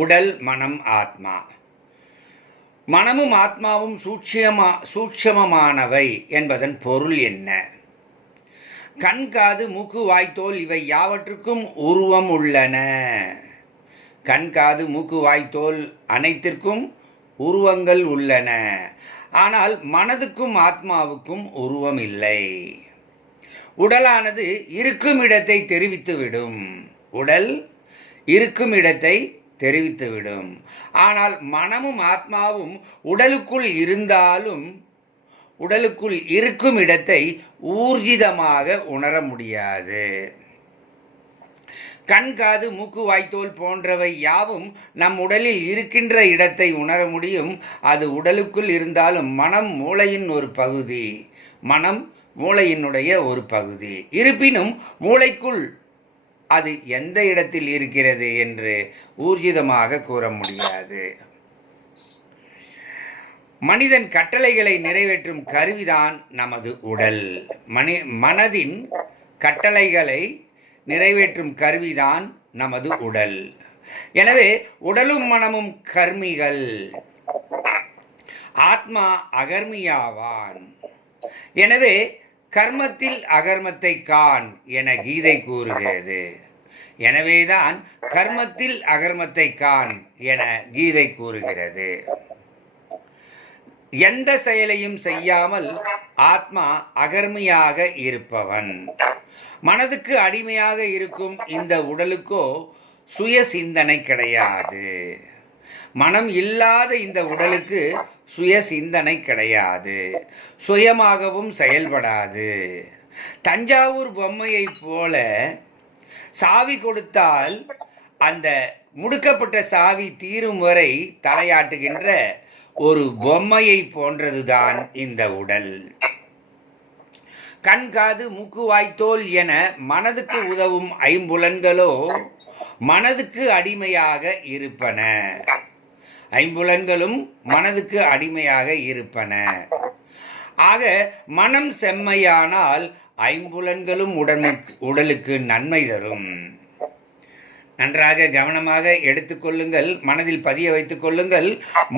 உடல், மனம், ஆத்மா. மனமும் ஆத்மாவும் சூட்சமமானவை என்பதன் பொருள் என்ன? கண், காது, மூக்கு, வாய்த்தோல் இவை யாவற்றுக்கும் உருவம் உள்ளன. கண், காது, மூக்கு, வாய்த்தோல் அனைத்திற்கும் உருவங்கள் உள்ளன. ஆனால் மனதுக்கும் ஆத்மாவுக்கும் உருவம் இல்லை. உடலானது இருக்கும் இடத்தை தெரிவித்துவிடும். உடல் இருக்கும் இடத்தை தெரிவித்துவிடும். ஆனால் மனமும் ஆத்மாவும் உடலுக்குள் இருந்தாலும் உடலுக்குள் இருக்கும் இடத்தை ஊர்ஜிதமாக உணர முடியாது. கண், காது, மூக்கு, வாய்த்தோல் போன்றவை யாவும் நம் உடலில் இருக்கின்ற இடத்தை உணர முடியும். அது உடலுக்குள் இருந்தாலும் மனம் மூளையின் ஒரு பகுதி. மனம் மூளையினுடைய ஒரு பகுதி. இருப்பினும் மூளைக்குள் அது எந்த இடத்தில் இருக்கிறது என்று ஊர்ஜிதமாக கூற முடியாது. மனிதன் கட்டளைகளை நிறைவேற்றும் கருவிதான் நமது உடல். மனதின் கட்டளைகளை நிறைவேற்றும் கருவிதான் நமது உடல். எனவே உடலும் மனமும் கர்மிகள். ஆத்மா அகர்மியாவான். எனவே கர்மத்தில் அகர்மத்தை காண் என கீதை கூறுகிறது. எனவேதான் கர்மத்தில் அகர்மத்தை காண் என கீதை கூறுகிறது. எந்த செயலையும் செய்யாமல் ஆத்மா அகர்மியாக இருப்பவன். மனதுக்கு அடிமையாக இருக்கும் இந்த உடலுக்கோ சுய சிந்தனை கிடையாது. மனம் இல்லாத இந்த உடலுக்கு சுய சிந்தனை கிடையாது. சுயமாகவும் செயல்படாது. தஞ்சாவூர் பொம்மையை போல சாவி கொடுத்தால் அந்த முடுக்கப்பட்ட சாவி தீரும் வரை தலையாட்டுகின்ற ஒரு பொம்மையை போன்றதுதான் இந்த உடல். கண், காது, மூக்கு, வாய்த்தோல் என மனதுக்கு உதவும் ஐம்புலன்களோ மனதுக்கு அடிமையாக இருப்பன. ஐம்புலன்களும் மனதுக்கு அடிமையாக இருப்பன. ஆக மனம் செம்மையானால் ஐம்புலன்களும் உடலுக்கு நன்மை தரும். நன்றாக கவனமாக எடுத்துக்கொள்ளுங்கள், மனதில் பதிய வைத்துக் கொள்ளுங்கள்.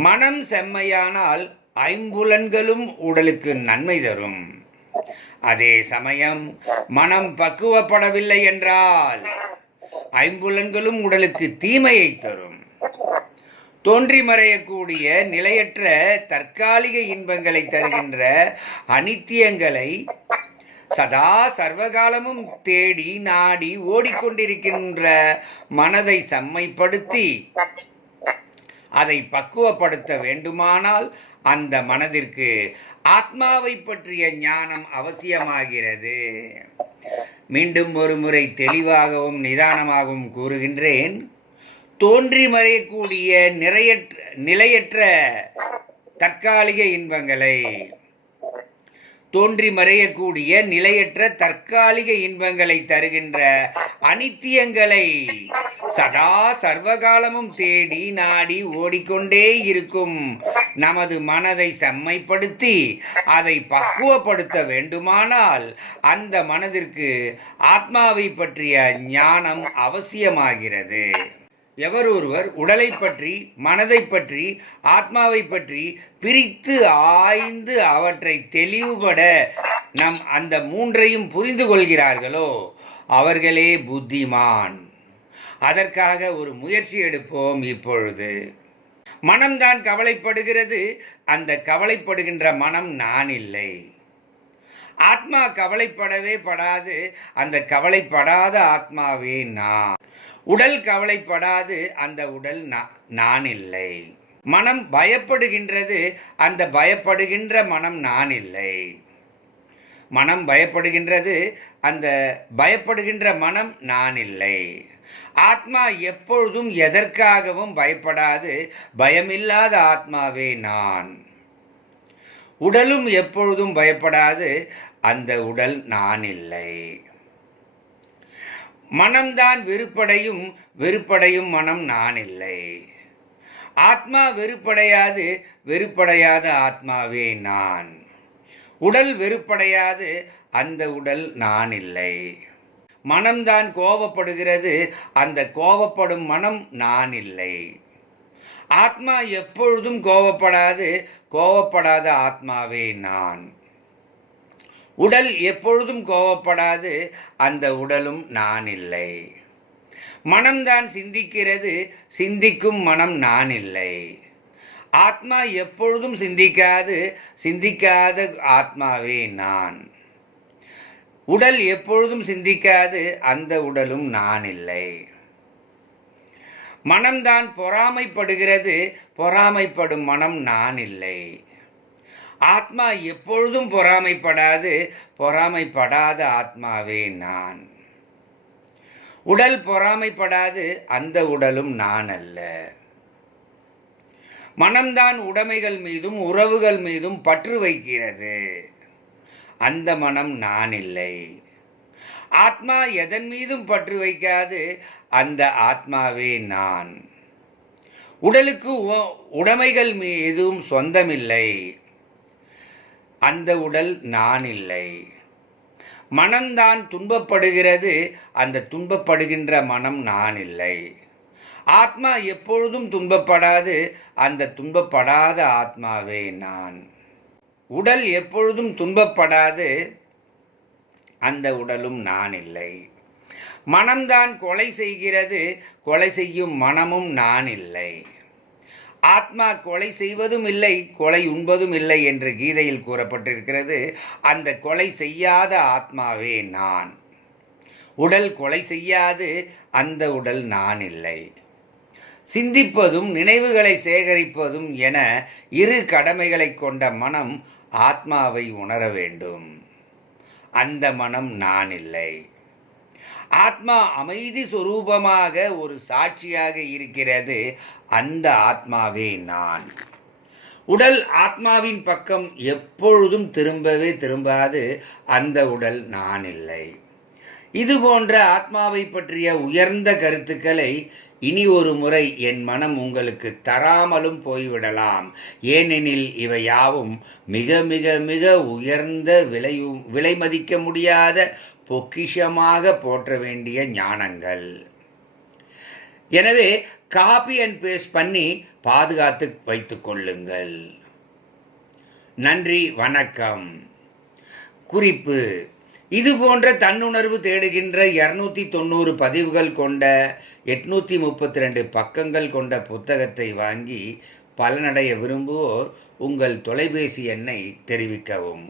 மனம் செம்மையானால் ஐம்புலன்களும் உடலுக்கு நன்மை தரும். அதே சமயம் மனம் பக்குவப்படவில்லை என்றால் ஐம்புலன்களும் உடலுக்கு தீமையை தரும். தோன்றி மறையக்கூடிய நிலையற்ற தற்காலிக இன்பங்களை தருகின்ற அனித்தியங்களை சதா சர்வகாலமும் தேடி நாடி ஓடிக்கொண்டிருக்கின்ற மனதை செம்மைப்படுத்தி அதை பக்குவப்படுத்த வேண்டுமானால் அந்த மனதிற்கு ஆத்மாவை பற்றிய ஞானம் அவசியமாகிறது. மீண்டும் ஒரு முறை தெளிவாகவும் நிதானமாகவும் கூறுகின்றேன். தோன்றி மறையக்கூடிய நிலையற்ற தற்காலிக இன்பங்களை தோன்றி மறையக்கூடிய நிலையற்ற தற்காலிக இன்பங்களை தருகின்ற அனித்தியங்களை சதா சர்வகாலமும் தேடி நாடி ஓடிக்கொண்டே இருக்கும் நமது மனதை செம்மைப்படுத்தி அதை பக்குவப்படுத்த வேண்டுமானால் அந்த மனதிற்கு ஆத்மாவை பற்றிய ஞானம் அவசியமாகிறது. எவரொருவர் உடலை பற்றி, மனதை பற்றி, ஆத்மாவை பற்றி பிரித்து ஆய்ந்து அவற்றை தெளிவுபட அந்த மூன்றையும் புரிந்து கொள்கிறார்களோ அவர்களே புத்திமான். அதற்காக ஒரு முயற்சி எடுப்போம். இப்பொழுது மனம்தான் கவலைப்படுகிறது. அந்த கவலைப்படுகின்ற மனம் நான் இல்லை. ஆத்மா கவலைப்படவே படாது. அந்த கவலைப்படாத ஆத்மாவே நான். உடல் கவலைப்படாது. அந்த உடல் நான் இல்லை. மனம் பயப்படுகின்றது. அந்த பயப்படுகின்ற மனம் நான் இல்லை. மனம் பயப்படுகின்றது. அந்த பயப்படுகின்ற மனம் நான் இல்லை. ஆத்மா எப்பொழுதும் எதற்காகவும் பயப்படாது. பயமில்லாத ஆத்மாவே நான். உடலும் எப்பொழுதும் பயப்படாது. அந்த உடல் நான் இல்லை. மனம்தான் வெறுப்படையும். வெறுப்படையும் மனம் நான் இல்லை. ஆத்மா வெறுப்படையாது. வெறுப்படையாத ஆத்மாவே நான். உடல் வெறுப்படையாது. அந்த உடல் நான் இல்லை. மனம்தான் கோபப்படுகிறது. அந்த கோபப்படும் மனம் நான் இல்லை. ஆத்மா எப்பொழுதும் கோபப்படாது, கோபப்படாத ஆத்மாவே நான். உடல் எப்பொழுதும் கோபப்படாது, அந்த உடலும் நான் இல்லை. மனம்தான் சிந்திக்கிறது, சிந்திக்கும் மனம் நான் இல்லை. ஆத்மா எப்பொழுதும் சிந்திக்காது, சிந்திக்காத ஆத்மாவே நான். உடல் எப்பொழுதும் சிந்திக்காது, அந்த உடலும் நான் இல்லை. மனம்தான் பொறாமைப்படுகிறது, பொறாமைப்படும் மனம் நான் இல்லை. ஆத்மா எப்பொழுதும் பொறாமைப்படாது, பொறாமைப்படாத ஆத்மாவே நான். உடல் பொறாமைப்படாது, அந்த உடலும் நான் அல்ல. மனம்தான் உடைமைகள் மீதும் உறவுகள் மீதும் பற்று வைக்கிறது, அந்த மனம் நான் இல்லை. ஆத்மா எதன் மீதும் பற்று வைக்காது, அந்த ஆத்மாவே நான். உடலுக்கு உடைமைகள் எதுவும் சொந்தமில்லை, அந்த உடல் நான் இல்லை. மனம்தான் துன்பப்படுகிறது, அந்த துன்பப்படுகின்ற மனம் நான் இல்லை. ஆத்மா எப்பொழுதும் துன்பப்படாது, அந்த துன்பப்படாத ஆத்மாவே நான். உடல் எப்பொழுதும் துன்பப்படாது, அந்த உடலும் நான் இல்லை. மனம்தான் கொலை செய்கிறது, கொலை செய்யும் மனமும் நான் இல்லை. ஆத்மா கொலை செய்வதும் இல்லை, கொலை உண்பதும் இல்லை என்று கீதையில் கூறப்பட்டிருக்கிறது. அந்த கொலை செய்யாத ஆத்மாவே நான். உடல் கொலை செய்யாது, அந்த உடல் நான் இல்லை. சிந்திப்பதும் நினைவுகளை சேகரிப்பதும் என இரு கடமைகளை கொண்ட மனம் ஆத்மாவை உணர வேண்டும். அந்த மனம் நான் இல்லை. ஆத்மா அமைதி சொரூபமாக ஒரு சாட்சியாக இருக்கிறது, அந்த ஆத்மாவே நான். உடல் ஆத்மாவின் பக்கம் எப்பொழுதும் திரும்பவே திரும்பாது, அந்த உடல் நான் இல்லை. இது போன்ற ஆத்மாவை பற்றிய உயர்ந்த கருத்துக்களை இனி ஒரு முறை என் மனம் உங்களுக்கு தராமலும் போய்விடலாம். ஏனெனில் இவை யாவும் மிக மிக மிக உயர்ந்த விலை மதிக்க முடியாத பொக்கிஷமாக போற்ற வேண்டிய ஞானங்கள். எனவே காப்பி அண்ட் பேஸ்ட் பண்ணி பாதுகாத்து வைத்துக் கொள்ளுங்கள். நன்றி, வணக்கம். குறிப்பு: இது போன்ற தன்னுணர்வு தேடுகின்ற 290 பதிவுகள் கொண்ட 832 பக்கங்கள் கொண்ட புத்தகத்தை வாங்கி பலனடைய விரும்புவோர் உங்கள் தொலைபேசி எண்ணை தெரிவிக்கவும்.